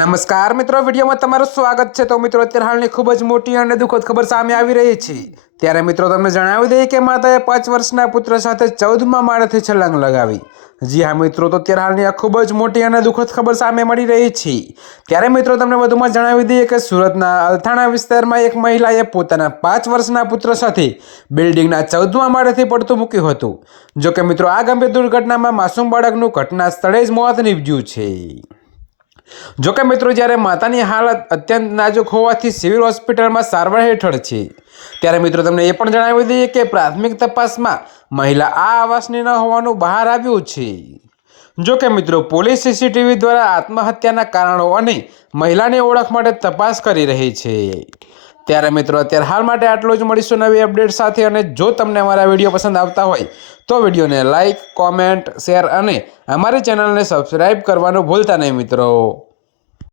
નમસ્કાર મિત્રો, વિડીયોમાં તમારું સ્વાગત છે। તો મિત્રો, અત્યારે હાલની ખૂબ જ મોટી અને દુઃખદ ખબર સામે આવી રહી છે। ત્યારે મિત્રો તમને જણાવી દઈએ કે માતાએ 5 વર્ષના પુત્ર સાથે 14મા માળેથી છલાંગ લગાવી। જી હા મિત્રો, તો અત્યારે હાલની આ ખૂબ જ મોટી અને દુઃખદ ખબર સામે મળી રહી છે। ત્યારે મિત્રો તમને વધુમાં જણાવી દઈએ કે સુરતના અલથાણા વિસ્તારમાં એક મહિલાએ પોતાના 5 વર્ષના પુત્ર સાથે બિલ્ડિંગના 14મા માળેથી પડતું મૂક્યું હતું। જોકે મિત્રો, આ ગંભીર દુર્ઘટનામાં માસૂમ બાળકનું ઘટના સ્થળે જ મોત નીપજ્યું છે। જોકે મિત્રો, જ્યારે માતાની હાલત અત્યંત નાજુક હોવાથી સિવિલ હોસ્પિટલમાં સારવાર હેઠળ છે। ત્યારે મિત્રો તમને એ પણ જણાવી દઈએ કે પ્રાથમિક તપાસમાં મહિલા આ આવાસની ન હોવાનું બહાર આવ્યું છે। જોકે મિત્રો, પોલીસ સીસીટીવી દ્વારા આત્મહત્યાના કારણો અને મહિલાની ઓળખ માટે તપાસ કરી રહી છે। ત્યારે મિત્રો, અત્યારે હાલ માટે આટલું જ। મળીશું નવી અપડેટ સાથે। અને જો તમને અમારા વિડીયો પસંદ આવતા હોય તો વિડીયોને લાઇક, કોમેન્ટ, શેર અને અમારી ચેનલને સબસ્ક્રાઈબ કરવાનું ભૂલતા નહીં મિત્રો।